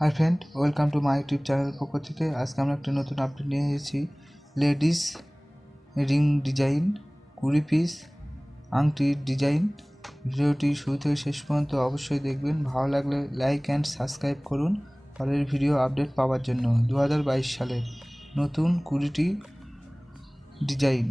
Hi friend, welcome to my YouTube চ্যানেলের পক্ষ থেকে আজকে আমরা একটা নতুন আপডেট নিয়ে এসেছি। লেডিস রিং ডিজাইন 20 পিস আংটির ডিজাইন। ভিডিওটি শুরু থেকে শেষ পর্যন্ত অবশ্যই দেখবেন। ভালো লাগলে লাইক অ্যান্ড সাবস্ক্রাইব করুন পরের ভিডিও আপডেট পাওয়ার জন্য। 2022 সালের নতুন 20টি ডিজাইন।